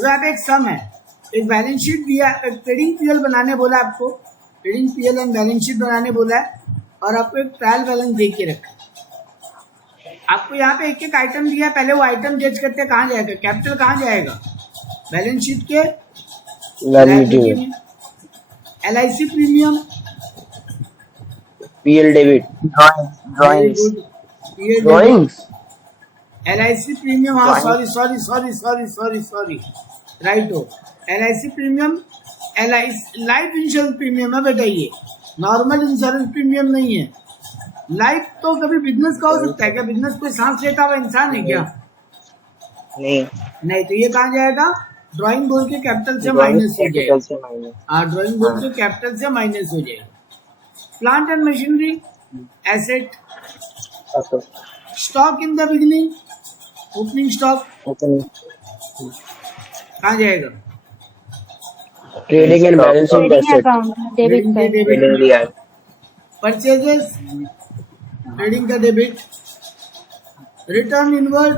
तो यहाँ पे एक सम है, एक बैलेंस शीट दिया, एक ट्रेडिंग पीएल बनाने बोला आपको, trading PL and balance sheet बनाने बोला है, और आपको एक ट्रायल बैलेंस दे के रखा। आपको यहाँ पे एक एक आइटम दिया है, पहले वो आइटम जज करते हैं कहाँ जाएगा, कैपिटल कहाँ जाएगा, बैलेंस शीट के लायबिलिटी में, LIC premium, PL debit, drawings, LIC premium, हाँ सॉरी राइट हो, LIC premium, life insurance premium है बेटा, ये नॉर्मल इंश्योरेंस प्रीमियम नहीं है। लाइफ तो कभी बिजनेस का हो सकता है क्या, बिजनेस कोई सांस लेता हुआ इंसान है क्या, नहीं, तो ये कहाँ जाएगा, ड्राइंग बोर्ड के कैपिटल से माइनस हो जाएगा, हाँ ड्राइंग बोर्ड के कैपिटल से माइनस हो जाएगा। Plant and machinery, asset, stock in the beginning, opening stock कहाँ जाएगा, trading and balancing account, debit, purchases, trading का debit, return inward,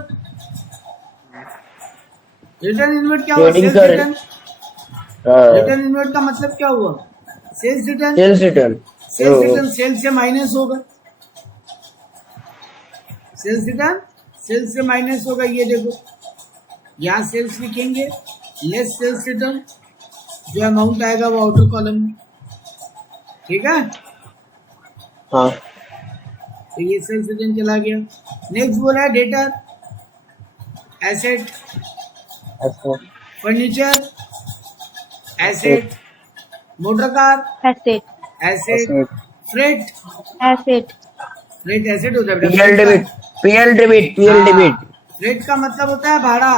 return inward क्या हुआ, सेल्स रिटर्न, रिटर्न इनवर्ड का मतलब क्या हुआ, sales return, sales return sales से माइनस होगा, सेल्स रिटर्न सेल्स से माइनस होगा, ये देखो यहाँ सेल्स लिखेंगे, लेस सेल्स रिटर्न, जो अमाउंट आएगा वो आउटर कॉलम में, ठीक है, हाँ, तो ये सेल्स रिटर्न चला गया। नेक्स्ट बोला है debtor, asset, furniture, asset, motor car, asset, asset, freight, asset, freight asset होता है, पीएल डेबिट, फ्रेट का मतलब होता है भाड़ा,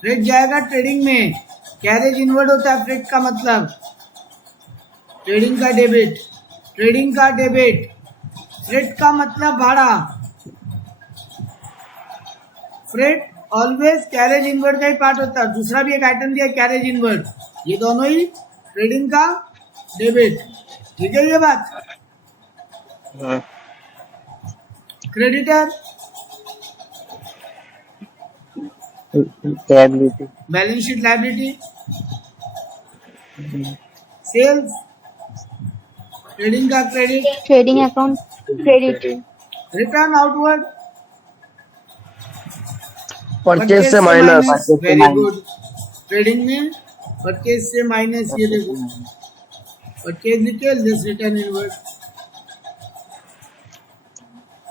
फ्रेट जाएगा ट्रेडिंग में, कैरेज इनवर्ड होता है फ्रेट का मतलब, ट्रेडिंग का डेबिट, ट्रेडिंग का डेबिट, फ्रेट का मतलब भाड़ा, फ्रेट ऑलवेज कैरेज इनवर्ड का ही पार्ट होता है। दूसरा भी एक आइटम दिया कैरेज इनवर्ड, ये दोनों ही ट्रेडिंग का डेबिट, ठीक है ये बात। Creditor, balance sheet liability, sales, trading का credit, trading account, credit, return outward, purchase से माइनस, वेरी गुड, ट्रेडिंग में परचेज से माइनस, ये देखो परचेज लिखे, less return inward.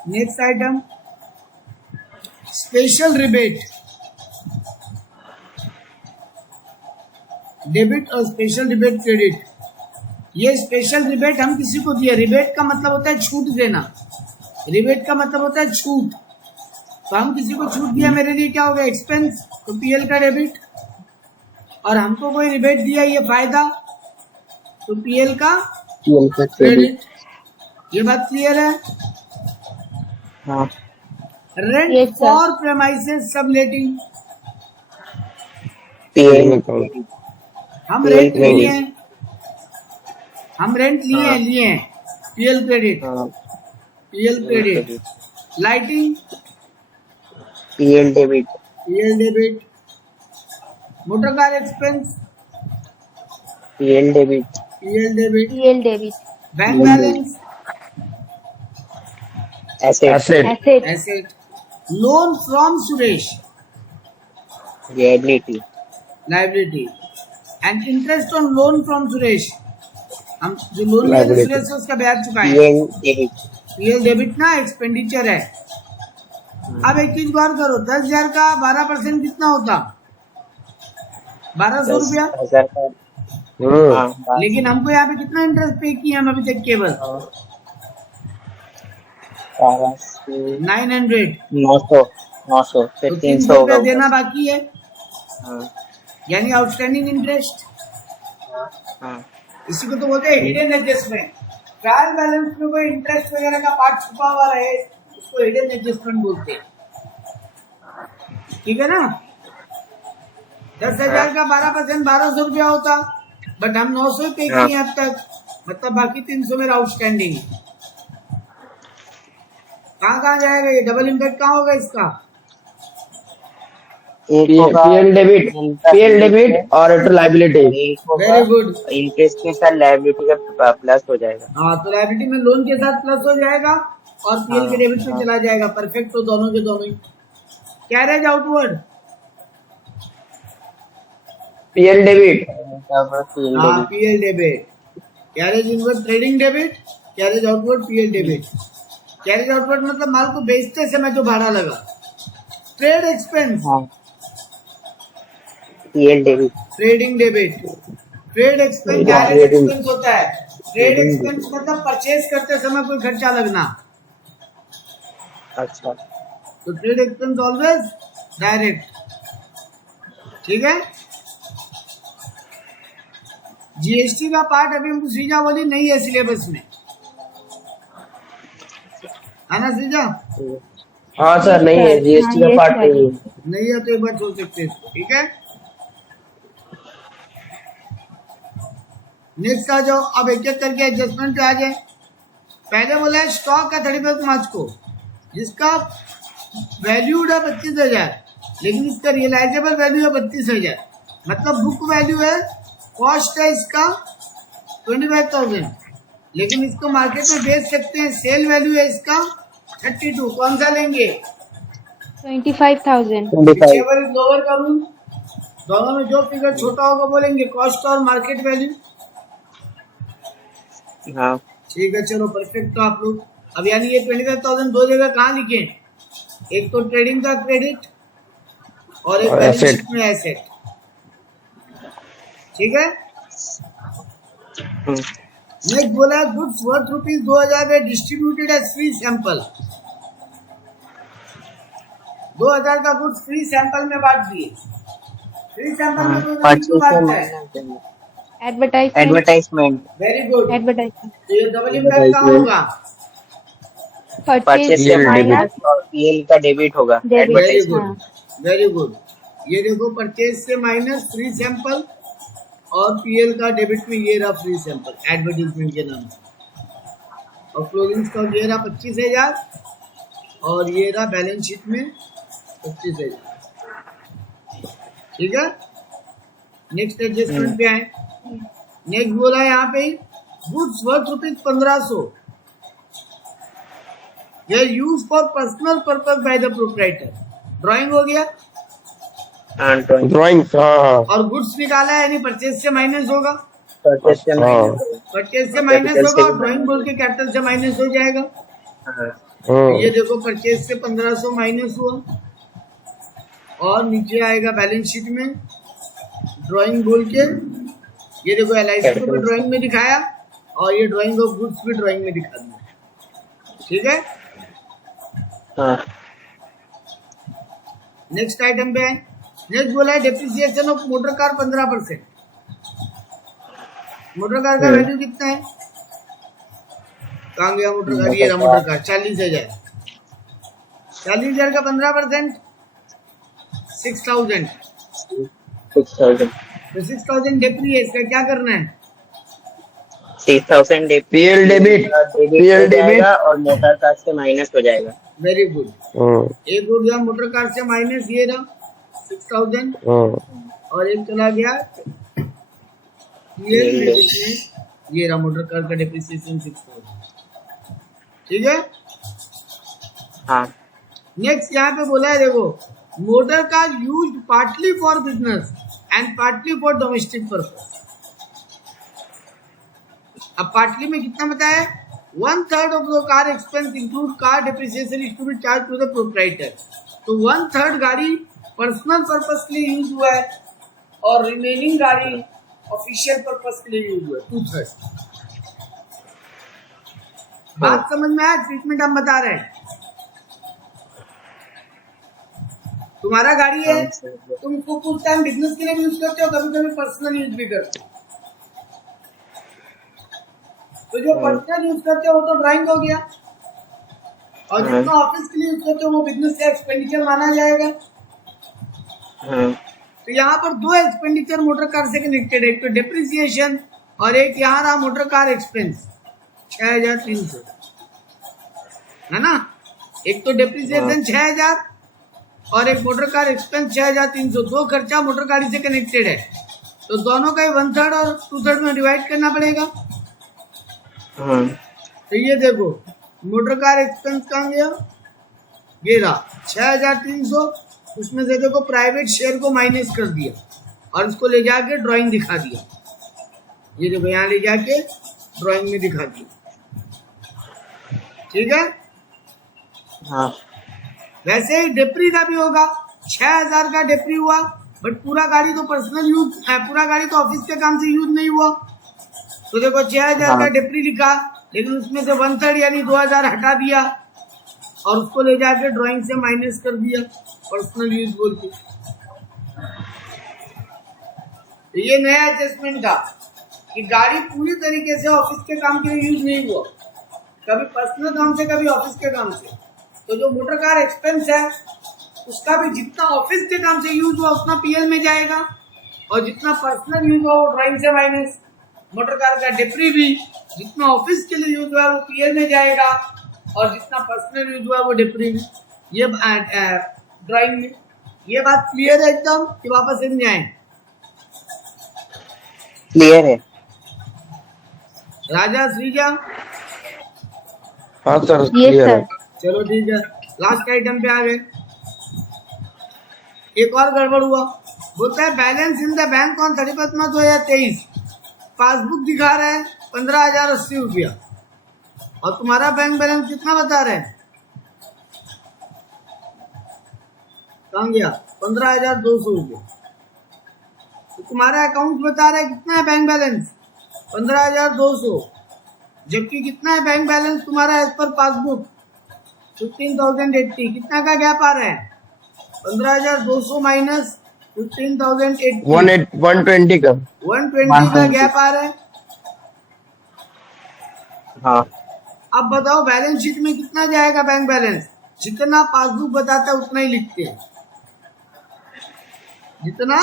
Next item special rebate, debit और स्पेशल रिबेट क्रेडिट। ये special rebate हम किसी को दिया, रिबेट का मतलब होता है छूट देना, रिबेट का मतलब होता है छूट, तो हम किसी को छूट दिया, मेरे लिए क्या हो गया एक्सपेंस, तो पीएल का डेबिट, और हमको कोई रिबेट दिया ये फायदा, तो पीएल का क्रेडिट। ये बात क्लियर है, हाँ, रेंट फॉर प्रेमाइसेस सबलेटिंग, हम रेंट लिए हैं, हम रेंट लिए हैं, PL credit, PL credit. Lighting, PL debit, PL debit. Motor car expense, PL debit, PL debit. PL debit, bank balance, asset, asset. Loan from Suresh, liability, liability. And interest on loan from Suresh, हम जो loan लिया था सुरेश से उसका ब्याज चुकाए, PL debit ना, expenditure है। अब एक चीज गौर करो, 10,000 का 12% कितना होता, 1200 रुपया, लेकिन हमको यहाँ पे कितना इंटरेस्ट पे किया हम अभी तक, केवल 900 तो 300 रुपया देना बाकी है, यानी आउटस्टैंडिंग इंटरेस्ट। इसी को तो बोलते हैं हिडन एडजस्टमेंट। ट्रायल बैलेंस में कोई इंटरेस्ट वगैरह का पार्ट छुपा हुआ रहे उसको हिडन एडजस्टमेंट बोलते हैं, ठीक है ना। 10,000 का 12% 1200 रुपया होता, बट हम 900 पे किए अब तक, मतलब बाकी 300 मेरा आउटस्टैंडिंग। कहाँ जाएगा ये, डबल इम्पैक्ट कहाँ होगा इसका, एक होगा पीएल डेबिट, पीएल डेबिट और लाइबिलिटी। एक होगा वेरी गुड। इंटरेस्ट के साथ लायबिलिटी का प्लस हो जाएगा। हाँ, तो लायबिलिटी में लोन के साथ प्लस हो जाएगा और पीएल के डेबिट में हाँ। चला जाएगा। परफेक्ट, तो दोनों के दोनों ही। कैरेज आउटवर्ड, पीएल डेबिट, हाँ PL debit. Carriage inward trading debit, carriage outward PL debit. Carriage outward मतलब माल को बेचते समय जो भाड़ा लगा। Trade expense, PL debit. Trading debit. Trade expense direct expense होता है। ट्रेड एक्सपेंस मतलब परचेज करते समय कोई खर्चा लगना। अच्छा, तो ट्रेड एक्सपेंस ऑलवेज डायरेक्ट। ठीक है। जीएसटी का पार्ट अभी हमको सृजा बोली नहीं है सिलेबस में, है ना सृजा? हाँ सर नहीं है, जीएसटी का पार्ट नहीं है। नहीं है तो एक बार छोड़ सकते हैं इसको। ठीक है, नेक्स्ट आ जाओ। अब एक एक करके एडजस्टमेंट पे आ जाए। पहले बोला है स्टॉक है 31 मार्च को, जिसका वैल्यूड है 25,000, लेकिन इसका रियलाइजेबल वैल्यू है 32,000। मतलब बुक वैल्यू है, कॉस्ट है इसका 25,000, लेकिन इसको मार्केट में बेच सकते हैं। सेल वैल्यू है इसका 32। कौन सा लेंगे? 25,000. लोअर करूं, दोनों में जो फिगर छोटा होगा बोलेंगे कॉस्ट और मार्केट वैल्यू। हाँ ठीक है, चलो परफेक्ट। तो आप लोग अब यानी ये 25,000 दो जगह कहाँ लिखे? एक तो ट्रेडिंग का क्रेडिट और एक बैलेंस शीट में एसेट। ठीक है। नेक्स्ट बोला गुड्स वर्थ ₹2,000 में डिस्ट्रीब्यूटेड एज फ्री सैंपल। 2,000 का गुड्स फ्री सैंपल में बांट दिए। फ्री सैंपल में तो बांटता है एडवर्टाइजमेंट। Very good. Advertisement. तो ये डबल इम्पैक्ट कहाँ होगा? परचेज से माइनस और पीएल का डेबिट होगा। Debit. Very advertisement. Good, very good. ये देखो परचेज से माइनस फ्री सैंपल और पीएल का डेबिट में ये रहा फ्री सैंपल एडवर्टाइजमेंट के नाम से। और क्लोजिंग स्टॉक ये रहा 25,000 और ये रहा बैलेंस शीट में 25,000। ठीक है। नेक्स्ट एडजस्टमेंट पे आए। नेक्स्ट बोला यहाँ पे गुड्स वर्थ ₹1,500 ये use for personal purpose by the proprietor. Drawing हो गया ड्राइंग। हाँ और गुड्स निकाला है यानी परचेज से माइनस होगा। परचेज से माइनस। परचेज से माइनस होगा और ड्राइंग बोल के कैपिटल से माइनस हो जाएगा। ये देखो परचेज से 1,500 माइनस हुआ और नीचे आएगा बैलेंस शीट में ड्राइंग बोल के। ये देखो एलआईसी को भी ड्राइंग में दिखाया और ये ड्राइंग ऑफ गुड्स भी ड्राइंग में दिखा दिया। ठीक है। नेक्स्ट आइटम पे है। नेक्स्ट बोला है depreciation of motor car 15%। Motor car का वैल्यू कितना है? कहाँ गया मोटर कार? ये रहा मोटर कार 40,000। 40,000 का 15% 6,000। तो 6,000 डेप्री है, इसका क्या करना है? 6,000 पीएल डेबिट, पीएल डेबिट और मोटर कार से माइनस हो जाएगा। Very good. एक हो गया मोटर कार से माइनस, ये रहा 6,000 और एक चला गया ये रहा मोटर कार का डेप्रिसिएशन 6,000। ठीक है। हाँ। नेक्स्ट यहाँ पे बोला है देखो motor car used partly for business and partly for domestic purpose. अब पार्टली में कितना बताया? 1/3 of the car expense include car depreciation is to be charge to the proprietor. तो 1/3 गाड़ी पर्सनल पर्पस के लिए यूज हुआ है और रिमेनिंग गाड़ी ऑफिशियल पर्पस के लिए यूज हुआ है 2/3। बात समझ में आया? ट्रीटमेंट हम बता रहे हैं। तुम्हारा गाड़ी है, तुम कुछ टाइम बिजनेस के लिए यूज करते हो, कभी कभी पर्सनल यूज भी करते हो। तो जो पर्सनल यूज करते हो वो तो ड्राइंग हो गया और जितना ऑफिस के लिए यूज करते हो वो बिजनेस का एक्सपेंडिचर माना जाएगा। तो यहाँ पर दो एक्सपेंडिचर मोटर कार से कनेक्टेड है, एक तो डेप्रिसिएशन और एक यहाँ रहा मोटर कार एक्सपेंस 6,300, है ना। एक तो डेप्रिसिएशन 6,000 और एक मोटर कार एक्सपेंस 6,300, दो खर्चा मोटर गाड़ी से कनेक्टेड है, तो दोनों का ही 1/3 और 2/3 में डिवाइड करना पड़ेगा। हाँ तो ये देखो मोटर कार एक्सपेंस कहाँ गया, ये रहा 6,300, उसमें से देखो प्राइवेट शेयर को माइनस कर दिया और उसको ले जाके ड्राइंग दिखा दिया। ये देखो यहाँ ले जाके ड्राइंग में दिखा दिया, ठीक है। हाँ वैसे ही डेप्री का भी होगा, 6,000 का डेप्री हुआ, बट पूरा गाड़ी तो पर्सनल यूज है, पूरा गाड़ी तो ऑफिस के काम से यूज नहीं हुआ। तो देखो 6,000 का डेप्री लिखा, लेकिन उसमें से 1/3 यानी 2,000 हटा दिया और उसको ले जाके ड्राइंग से माइनस कर दिया पर्सनल यूज बोल के। तो ये नया एडजस्टमेंट था कि गाड़ी पूरी तरीके से ऑफिस के काम के लिए यूज नहीं हुआ, कभी पर्सनल काम से कभी ऑफिस के काम से। तो जो मोटर कार एक्सपेंस है उसका भी जितना ऑफिस के काम से यूज हुआ उतना पीएल में जाएगा, और जितना पर्सनल यूज हुआ वो ड्राइंग से माइनस। मोटर कार का डेप्री भी जितना ऑफिस के लिए यूज हुआ वो पीएल में जाएगा, और जितना पर्सनल यूज हुआ वो डेप्री में, ये ड्राइंग में। ये बात क्लियर है एकदम कि वापस समझाएं? क्लियर है। राजा श्रीजा, हाँ सर यस क्लियर है। सर। चलो ठीक है, लास्ट आइटम पे आ गए। एक और गड़बड़ हुआ, बोलता है balance in the bank on 31 March 2023, passbook दिखा रहा है 15,080 रुपया, और तुम्हारा बैंक बैलेंस कितना बता रहा है, कहाँ गया, 15,200 रुपया। तो तुम्हारा अकाउंट बता रहा है कितना है बैंक बैलेंस, 15,200, जबकि कितना है बैंक बैलेंस तुम्हारा एज पर पासबुक 15,080। कितना का गैप आ रहा है, 15,200 माइनस 15,080, 120 का 120 का गैप आ रहा है। हाँ अब बताओ बैलेंस शीट में कितना जाएगा बैंक बैलेंस, जितना पासबुक बताता है उतना ही लिखते हैं, जितना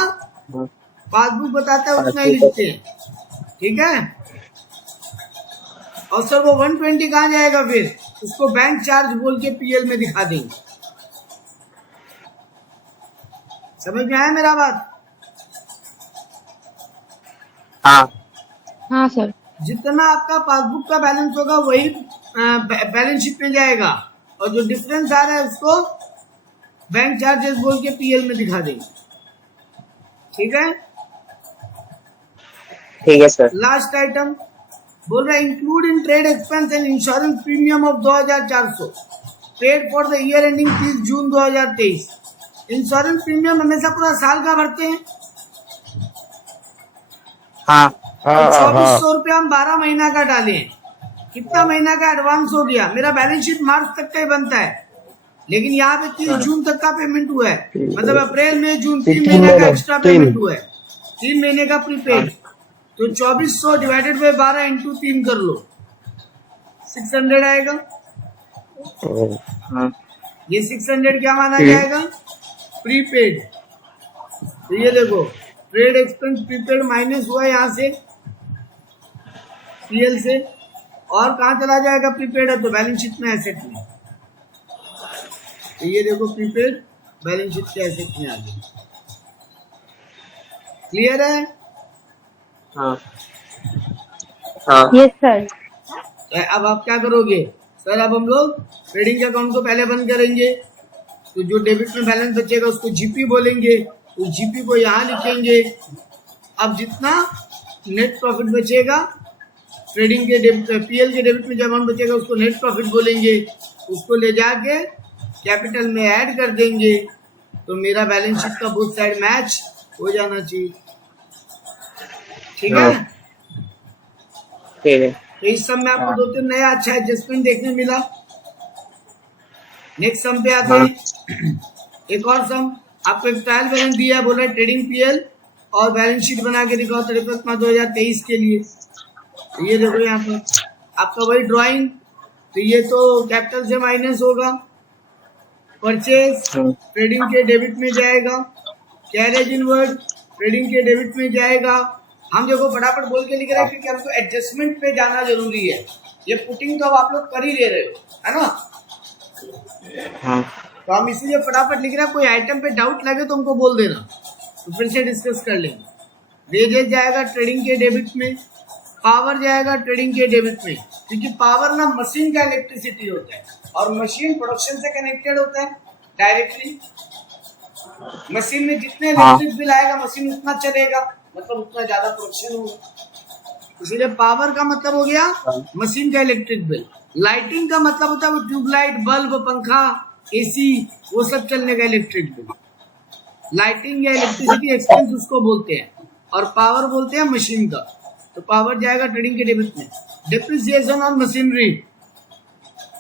पासबुक बताता है उतना ही लिखते हैं, ठीक है। और सर वो 120 कहाँ जाएगा, फिर उसको बैंक चार्ज बोल के पीएल में दिखा देंगे। समझ में आया मेरा बात? हाँ हाँ सर। जितना आपका पासबुक का बैलेंस होगा वही बैलेंस शीट में जाएगा, और जो डिफरेंस आ रहा है उसको बैंक चार्जेस बोल के पीएल में दिखा देंगे, ठीक है। ठीक है सर। लास्ट आइटम बोल रहा है include in trade expense and insurance premium of 2,400 paid for the year ending 30 June 2023। Insurance premium हमेशा पूरा साल का भरते हैं, हाँ 2,400 रुपया हम 12 महीना का डाले हैं, कितना महीना का एडवांस हो गया। मेरा बैलेंस शीट मार्च तक का ही बनता है, लेकिन यहाँ पे 30 जून तक का पेमेंट हुआ है, मतलब अप्रैल मई जून 3 महीने का एक्स्ट्रा पेमेंट हुआ है, 3 महीने का प्रीपेड। तो 2,400 डिवाइडेड बाय 12 इंटू 3 कर लो, 600 आएगा। हाँ ये 600 क्या माना जाएगा, प्रीपेड। तो ये देखो ट्रेड एक्सपेंस प्रीपेड माइनस हुआ यहाँ से पीएल से, और कहाँ चला जाएगा, प्रीपेड है तो बैलेंस शीट में एसेट में। तो ये देखो प्रीपेड बैलेंस शीट के एसेट में आ गया। क्लियर है? हाँ हाँ यस सर। अब आप क्या करोगे सर, अब हम लोग ट्रेडिंग के अकाउंट को पहले बंद करेंगे, तो जो डेबिट में बैलेंस बचेगा उसको जीपी बोलेंगे, उस जीपी को यहाँ लिखेंगे। अब जितना नेट प्रॉफिट बचेगा ट्रेडिंग के पीएल के डेबिट में जो अमाउंट बचेगा उसको नेट प्रॉफिट बोलेंगे, उसको ले जाके कैपिटल में ऐड कर देंगे। तो मेरा बैलेंस शीट का बोथ साइड मैच हो जाना चाहिए, ठीक है। ठीक है। तो इस सम में आपको 2-3 नया अच्छा एडजस्टमेंट देखने मिला। नेक्स्ट सम पे आते हैं। एक और सम आपको एक ट्रायल बैलेंस दिया है, बोला ट्रेडिंग पीएल और बैलेंस शीट बना के दिखाओ 31 मार्च 2023 के लिए। तो ये देखो यहाँ पर आपका वही ड्राइंग, तो ये तो कैपिटल से माइनस होगा, परचेज ट्रेडिंग के डेबिट में जाएगा, कैरेज इनवर्ड ट्रेडिंग के डेबिट में जाएगा। हम देखो फटाफट बोल के लिख रहे हैं क्योंकि हमको एडजस्टमेंट पे जाना जरूरी है। ये पुटिंग तो अब आप लोग कर ही ले रहे हो, है ना। हाँ तो हम इसीलिए फटाफट लिख रहे हैं, कोई आइटम पे डाउट लगे तो हमको बोल देना, तो फिर से डिस्कस कर लेंगे। वेजेस जाएगा ट्रेडिंग के डेबिट में, पावर जाएगा ट्रेडिंग के डेबिट में, क्योंकि पावर ना मशीन का इलेक्ट्रिसिटी होता है और मशीन प्रोडक्शन से कनेक्टेड होता है डायरेक्टली। मशीन में जितने इलेक्ट्रिक बिल आएगा मशीन उतना चलेगा, मतलब उतना ज्यादा प्रोडक्शन होगा। इसीलिए पावर का मतलब हो गया मशीन का इलेक्ट्रिक बिल। लाइटिंग का मतलब होता है वो ट्यूबलाइट, बल्ब, पंखा, एसी, वो सब चलने का इलेक्ट्रिक बिल। लाइटिंग या इलेक्ट्रिसिटी एक्सपेंस उसको बोलते हैं, और पावर बोलते हैं मशीन का। तो पावर जाएगा ट्रेडिंग के डेबिट में। डिप्रिसिएशन ऑन मशीनरी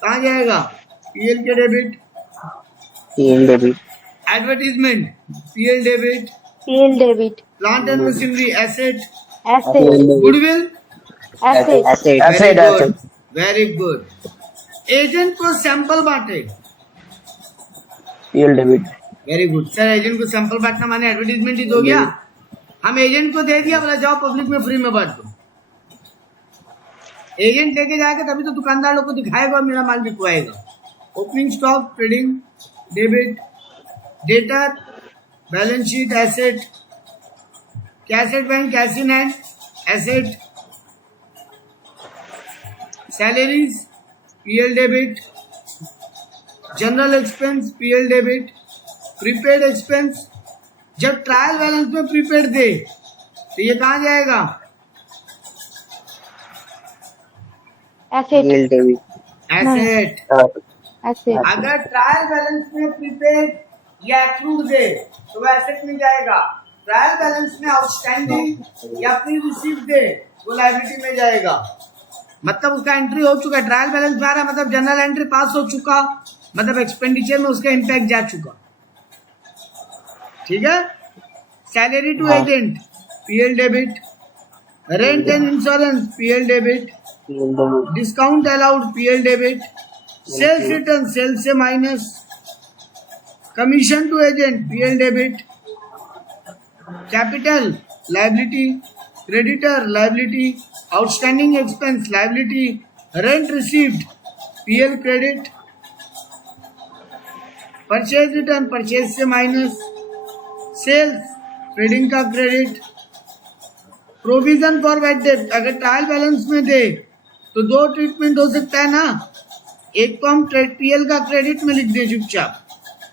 कहाँ जाएगा? पीएल के debit. PL debit. Advertisement PL debit. PL debit. Plant and machinery asset. Asset. Goodwill Asset. Asset. Very good. Agent को सैंपल बांटे। PL debit. Very good sir, agent को sample बांटना माने advertisement ही तो गया। हम एजेंट को दे दिया, बोला जाओ पब्लिक में फ्री में बांट दो। एजेंट लेके जाएगा तभी तो दुकानदार लोग को दिखाएगा और मेरा माल बिकवाएगा। Opening stock trading debit. Debtor balance sheet asset. Cash at bank, cash in hand asset. Salaries PL debit. General expense PL debit. Prepaid expense, जब ट्रायल बैलेंस में प्रीपेड दे तो ये कहाँ जाएगा? Asset. PL debit. Asset. Asset. अगर trial balance में prepaid या एक्रूड दे तो वो एसेट में जाएगा। ट्रायल बैलेंस में आउटस्टैंडिंग या प्री रिसीव दे वो लायबिलिटी में जाएगा। मतलब उसका एंट्री हो चुका है, ट्रायल बैलेंस में आ रहा है, मतलब जनरल एंट्री पास हो चुका, मतलब एक्सपेंडिचर में उसका इम्पैक्ट जा चुका। ठीक है। Salary to agent PL debit. Rent and insurance PL debit. Discount allowed PL debit. Sales return sales से minus. Commission to agent PL debit. Capital liability. Creditor liability. Outstanding expense liability. Rent received PL credit. Purchase return purchase से minus. Sales trading का credit. Provision for bad debt, अगर trial balance में दे तो दो treatment हो सकता है ना, एक तो हम पीएल का क्रेडिट में लिख दे चुपचाप,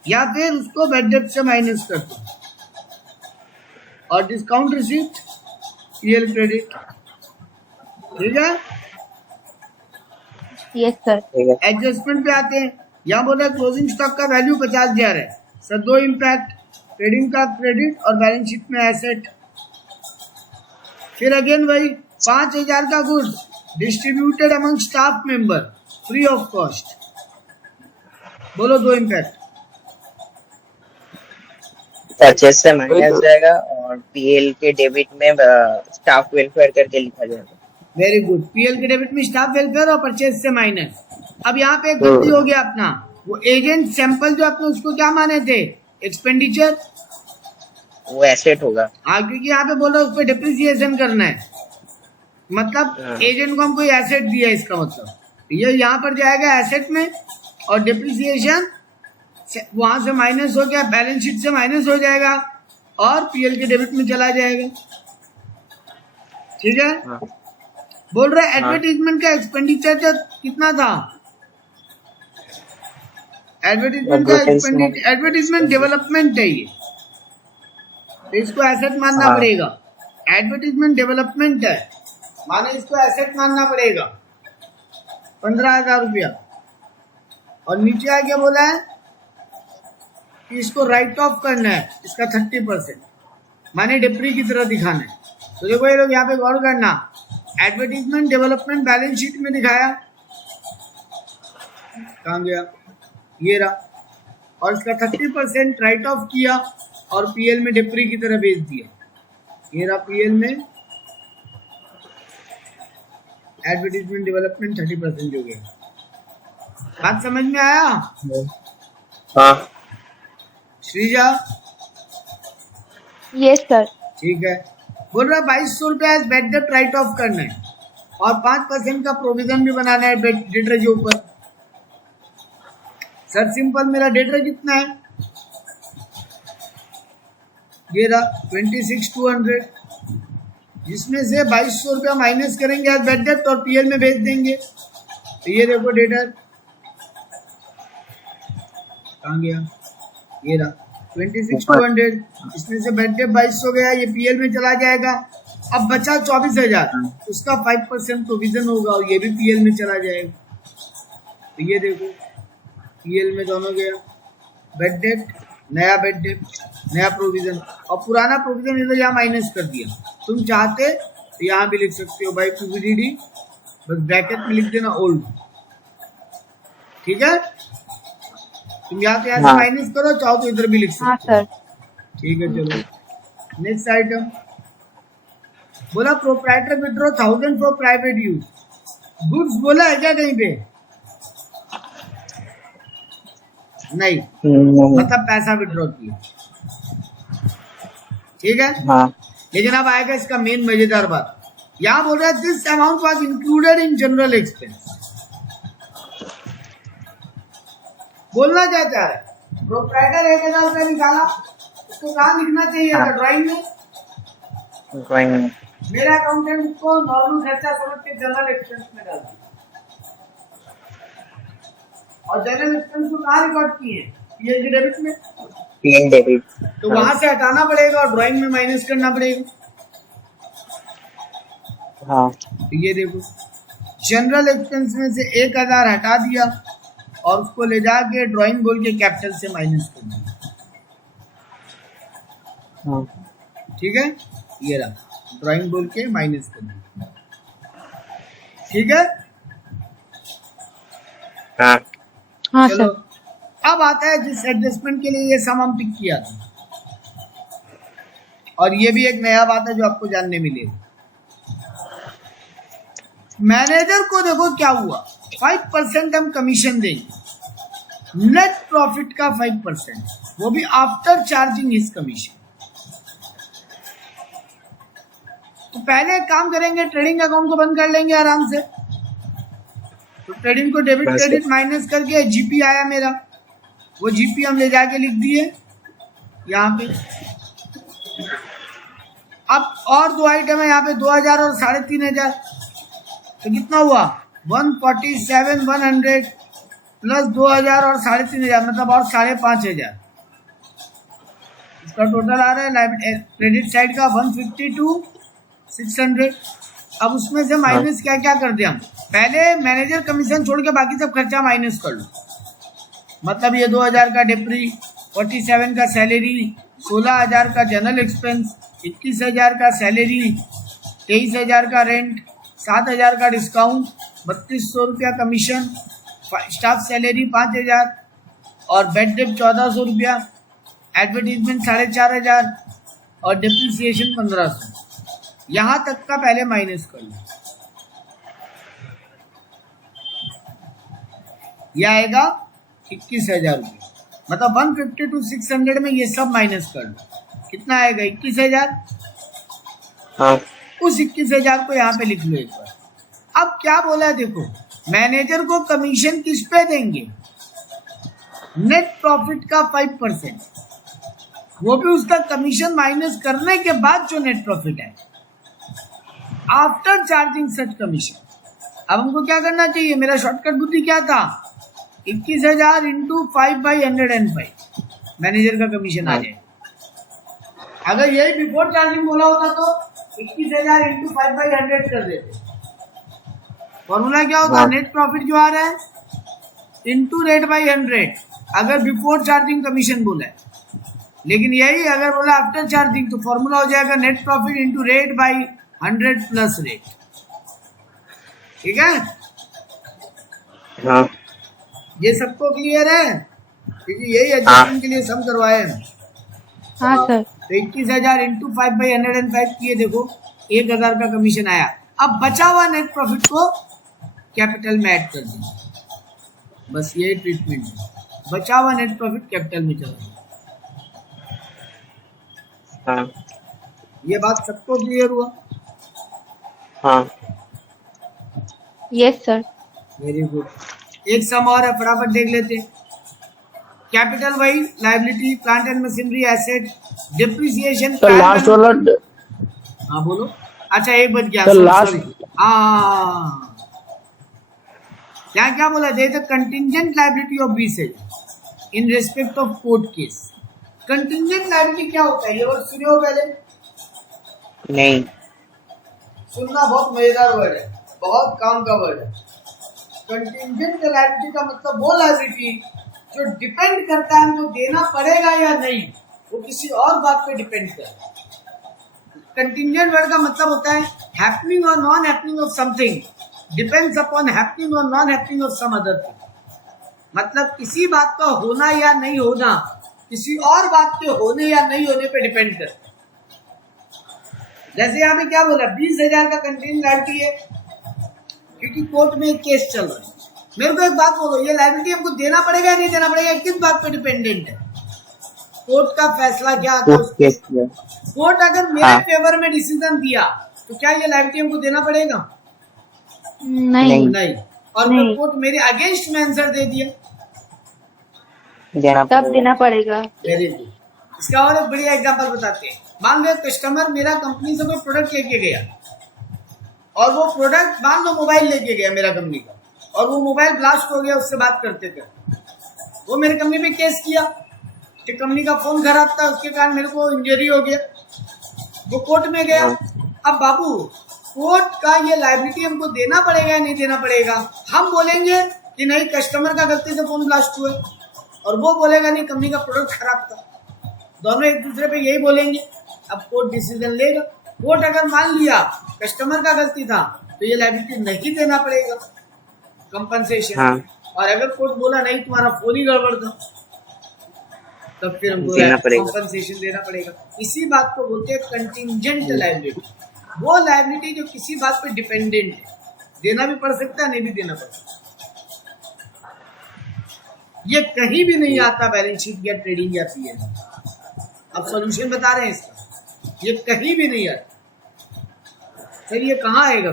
या फिर उसको बैड डेट से माइनस कर दो। और डिस्काउंट रिसीप्ट पीएल क्रेडिट। ठीक है। Yes, sir. एडजस्टमेंट पे आते हैं। यहाँ बोला क्लोजिंग स्टॉक का वैल्यू 50,000 है सर, दो इम्पैक्ट, ट्रेडिंग का क्रेडिट और बैलेंस शीट में एसेट। फिर अगेन वही 5,000 का goods distributed among staff member free of cost. बोलो दो इम्पैक्ट। परचेज से माइनस जाएगा और पीएल के डेबिट में स्टाफ वेलफेयर करके लिखा जाएगा। Very good. पीएल के डेबिट में स्टाफ वेलफेयर और परचेज से माइनस। अब यहाँ पे एक गलती हो गया अपना, वो एजेंट सैंपल जो अपने उसको क्या माने थे? एक्सपेंडिचर। वो एसेट होगा। हाँ, क्योंकि यहाँ पे बोल रहा है उस पर डिप्रिसिएशन करना है, मतलब एजेंट को हम कोई एसेट दिया, इसका मतलब ये यहाँ पर जाएगा एसेट में, और डिप्रिसिएशन वहां से माइनस हो गया, बैलेंस शीट से माइनस हो जाएगा और पीएल के डेबिट में चला जाएगा। ठीक है। हाँ। बोल रहे एडवर्टीजमेंट का एक्सपेंडिचर कितना था? एडवर्टीजमेंट का एक्सपेंडिचर, एडवर्टीजमेंट डेवलपमेंट है ये, तो इसको एसेट मानना पड़ेगा। एडवर्टीजमेंट डेवलपमेंट है माने इसको एसेट मानना पड़ेगा। 15,000 रुपया। और नीचे आके बोला है कि इसको राइट ऑफ करना है, इसका 30% माने डिप्री की तरह दिखाना है। तो देखो ये लोग यहाँ पे गौर करना, एडवर्टीजमेंट डेवलपमेंट बैलेंस शीट में दिखाया, कहाँ गया, ये रहा, और इसका 30% राइट ऑफ किया और पीएल में डिप्री की तरह बेच दिया। ये रहा पीएल में एडवर्टीजमेंट डेवलपमेंट 30% हो गया। बात समझ में आया? हाँ। श्रीजा? Yes, sir. ठीक है। बोल रहा 2200 रुपया बैड डेट राइट ऑफ करना है और 5% का प्रोविजन भी बनाना है डेटर के ऊपर। सर सिंपल मेरा डेटा कितना है, ये रहा 26,200, जिसमें से 2,200 रुपया माइनस करेंगे आज बैड डेप्ट और पीएल में भेज देंगे। तो ये देखो डेटा कहाँ गया, ये रहा 26,200, इसमें से बैड डेप्ट 2,200 गया, ये पीएल में चला जाएगा। अब बचा 24,000, उसका 5% प्रोविजन होगा और ये भी पीएल में चला जाएगा। तो ये देखो पीएल में दोनों गया, बेड डेप्ट, नया बेड डेप्ट, नया प्रोविजन और पुराना प्रोविजन इधर यहाँ माइनस कर दिया। तुम चाहते तो यहाँ भी लिख सकते हो बाई पीवीडीडी, बस ब्रैकेट में लिख देना ओल्ड, ठीक है। तुम यहाँ से हाँ। माइनस करो, चाहो तो इधर भी लिख हाँ सकते हो, सर। ठीक है। चलो नेक्स्ट आइटम बोला proprietor withdraw 1,000 for private use, goods बोला है क्या कहीं पे? नहीं, मतलब पैसा विड्रॉ किया, ठीक है। हाँ लेकिन अब आएगा इसका मेन मजेदार बात, यहाँ बोल रहा है this amount was included in general expense. बोलना क्या चाह रहा है, प्रोप्राइटर 1,000 रुपया निकाला, उसको कहाँ लिखना चाहिए था, ड्राइंग में। ड्राइंग में मेरा अकाउंटेंट उसको नॉर्मल खर्चा समझ के जनरल एक्सपेंस में डाल दिया, और जनरल एक्सपेंस को कहाँ रिकॉर्ड किए, पीएल के डेबिट में। पीएल डेबिट, तो वहां से हटाना पड़ेगा और ड्राइंग में माइनस करना पड़ेगा। हाँ तो ये देखो जनरल एक्सपेंस में से 1,000 हटा दिया और उसको ले जाके ड्राइंग बोल के कैपिटल से माइनस कर दिया, हाँ ठीक है। ये रहा ड्राइंग बोल के माइनस कर दिया, ठीक है। हाँ हाँ चलो सर। अब आता है जिस एडजस्टमेंट के लिए ये सम हम टिक किया था, और ये भी एक नया बात है जो आपको जानने मिलेगा। मैनेजर को देखो क्या हुआ, 5% हम कमीशन देंगे, नेट प्रॉफिट का 5%, वो भी आफ्टर चार्जिंग हिज कमीशन। तो पहले एक काम करेंगे, ट्रेडिंग अकाउंट को बंद कर लेंगे आराम से। तो ट्रेडिंग को डेबिट क्रेडिट माइनस करके जीपी आया मेरा, वो जीपी हम ले जाके लिख दिए यहाँ पे। अब और दो आइटम है यहाँ पे, 2,000 और 3,500, तो कितना हुआ 147,100 प्लस 2,000 और 3,500, मतलब और 5,500, इसका टोटल आ रहा है क्रेडिट साइड का 152,600। अब उसमें से माइनस क्या क्या कर दिया हम, पहले मैनेजर कमीशन छोड़ के बाकी सब खर्चा माइनस कर लो। मतलब ये 2,000 का डिप्री, 47 का सैलरी, 16,000 का जनरल एक्सपेंस, 21,000 का सैलरी, 23,000 का रेंट, 7,000 का डिस्काउंट, 3,200 रुपया कमीशन, स्टाफ सैलरी 5,000 और बेड डेप 1,400 रुपया, एडवर्टीजमेंट 4,500 और डिप्रिसिएशन 1,500। यहाँ तक का पहले माइनस कर लो, यह आएगा 21,000 रुपये, मतलब 152,600 में ये सब माइनस कर लो, कितना आएगा 21,000। हाँ उस 21,000 को यहाँ पे लिख लो एक बार। अब क्या बोला है देखो, मैनेजर को कमीशन किस पे देंगे, नेट प्रॉफिट का 5%, वो भी उसका कमीशन माइनस करने के बाद जो नेट प्रॉफिट है, आफ्टर चार्जिंग सच कमीशन। अब हमको क्या करना चाहिए, मेरा शॉर्टकट बुद्धि क्या था, 21,000 इंटू 5/105 मैनेजर का कमीशन आ जाए। अगर यही बिफोर चार्जिंग बोला होता तो 21,000 इंटू 5/100 कर देते। फॉर्मूला क्या होता, नेट प्रॉफिट जो आ रहा है इंटू रेट बाई 100, अगर बिफोर चार्जिंग कमीशन बोला है। लेकिन यही अगर बोला आफ्टर चार्जिंग तो फॉर्मूला हो जाएगा net profit into rate by 100 plus rate, ठीक है। हाँ ये सबको क्लियर है, क्योंकि यही एडजस्टमेंट के लिए सम करवाए हैं। हाँ सर। तो 21,000 इंटू 5/105 किए, देखो 1,000 का कमीशन आया। अब बचा हुआ नेट प्रॉफिट को कैपिटल में ऐड कर दीजिए, बस यही ट्रीटमेंट है, बचा हुआ नेट प्रॉफिट कैपिटल में चला जाए। हाँ ये बात सबको क्लियर हुआ? हाँ यस सर। Very good. एक सम और है, फटाफट देख लेते हैं। कैपिटल वही, liability, plant and machinery, asset, depreciation. Sir last वाला हाँ बोलो। अच्छा एक बज गया। Sir sorry, last sorry। हाँ क्या क्या बोला? दे द कंटिंजेंट लाइबिलिटी ऑफ बी से in respect of court case. Contingent liability क्या होता है ये वर्ड सुने हो पहले? नहीं। सुनना बहुत मजेदार वर्ड है, बहुत काम का वर्ड है। कंटिंजेंट लायबिलिटी का मतलब वो लायबिलिटी जो डिपेंड करता है हमको देना पड़ेगा या नहीं, वो किसी और बात पे डिपेंड करता है। कंटिंजेंट वर्ड का मतलब होता है हैपनिंग और non happening of something depends upon happening और non happening of some other thing. मतलब किसी बात का होना या नहीं होना किसी और बात के होने या नहीं होने पे डिपेंड करता है। जैसे यहाँ पे क्या बोला, 20,000 का कंटिंजेंट लायबिलिटी है क्योंकि कोर्ट में एक केस चल रहा है। मेरे को एक बात बोलो, ये लायबिलिटी हमको देना पड़ेगा या नहीं देना पड़ेगा, किस बात पे डिपेंडेंट है? कोर्ट का फैसला क्या आता है? कोर्ट अगर मेरे फेवर में डिसीजन दिया तो क्या ये लायबिलिटी हमको देना पड़ेगा? नहीं। और नहीं। कोर्ट मेरे अगेंस्ट में आंसर दे दिया तब देना पड़ेगा। Very good. इसका और एक बढ़िया एग्जांपल बताते हैं। मान लो कस्टमर मेरा कंपनी से कोई प्रोडक्ट लेके गया और वो प्रोडक्ट मान लो मोबाइल लेके गया मेरा कंपनी का, और वो मोबाइल ब्लास्ट हो गया उससे बात करते थे। वो मेरे कंपनी पे केस किया कि कंपनी का फोन खराब था, उसके कारण मेरे को इंजरी हो गया। वो कोर्ट में गया। अब बाबू कोर्ट का ये लायबिलिटी हमको देना पड़ेगा या नहीं देना पड़ेगा? हम बोलेंगे कि नहीं कस्टमर का गलती से फोन ब्लास्ट हुआ, और वो बोलेगा नहीं कंपनी का प्रोडक्ट खराब था। दोनों एक दूसरे पे यही बोलेंगे। अब कोर्ट डिसीजन लेगा। कोर्ट अगर मान लिया कस्टमर का गलती था तो ये लायबिलिटी नहीं देना पड़ेगा कंपनसेशन। हाँ। और अगर कोर्ट बोला नहीं तुम्हारा फोन ही गड़बड़ था तब फिर हमको कंपनसेशन देना पड़ेगा। इसी बात को बोलते हैं कंटिंजेंट लायबिलिटी। वो लायबिलिटी जो किसी बात पे डिपेंडेंट है, देना भी पड़ सकता है नहीं भी देना पड़ सकता। ये कहीं भी नहीं आता बैलेंस शीट या ट्रेडिंग या पीएल। अब सॉल्यूशन बता रहे हैं इसका, ये कहीं भी नहीं आता। सर ये कहाँ आएगा?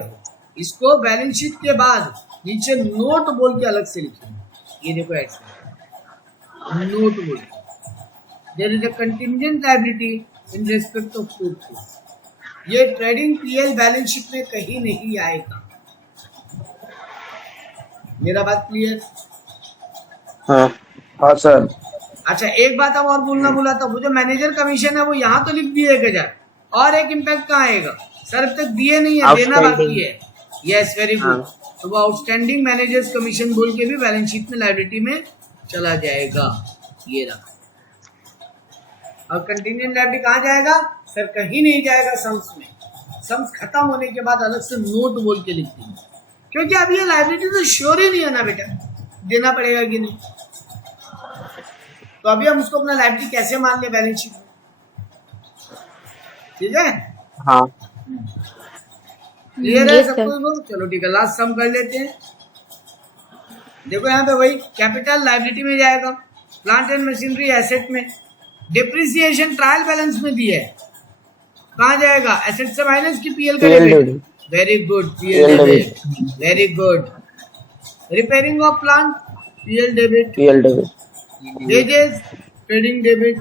इसको बैलेंस शीट के बाद नीचे नोट बोल के अलग से लिखेंगे। ये देखो ऐसे नोट बोल, there is a contingent liability in respect of court case. ये ट्रेडिंग पीएल बैलेंस शीट में कहीं नहीं आएगा। मेरा बात क्लियर? हाँ हाँ सर। अच्छा एक बात अब और बोलना भूला था, वो जो मैनेजर कमीशन है वो यहाँ तो लिख दिए 1,000, और एक इम्पैक्ट कहाँ आएगा? सर अब तक दिए नहीं है, देना बाकी है। Yes very good. तो वो आउटस्टैंडिंग मैनेजर्स कमीशन बोल के भी बैलेंस शीट में लायबिलिटी में चला जाएगा। ये रहा। और कंटिंजेंट लायबिलिटी कहाँ जाएगा? सर कहीं नहीं जाएगा सम्स में। सम्स खत्म होने के बाद अलग से नोट बोल के लिखती है, क्योंकि अब ये लायबिलिटी तो श्योर ही नहीं है ना बेटा, देना पड़ेगा कि नहीं। तो अभी हम उसको अपना लायबिलिटी कैसे मान ले बैलेंस शीट में? ठीक है? हाँ। क्लियर है सबको? चलो ठीक है, लास्ट सम कर लेते हैं। देखो यहाँ पे वही कैपिटल लायबिलिटी में जाएगा, प्लांट एंड मशीनरी एसेट में, डिप्रिसिएशन ट्रायल बैलेंस में दिया है, कहाँ जाएगा? एसेट से माइनस की पीएल का debit. Very good, PL debit. Very good. Repairing of plant PL debit. Wages trading debit.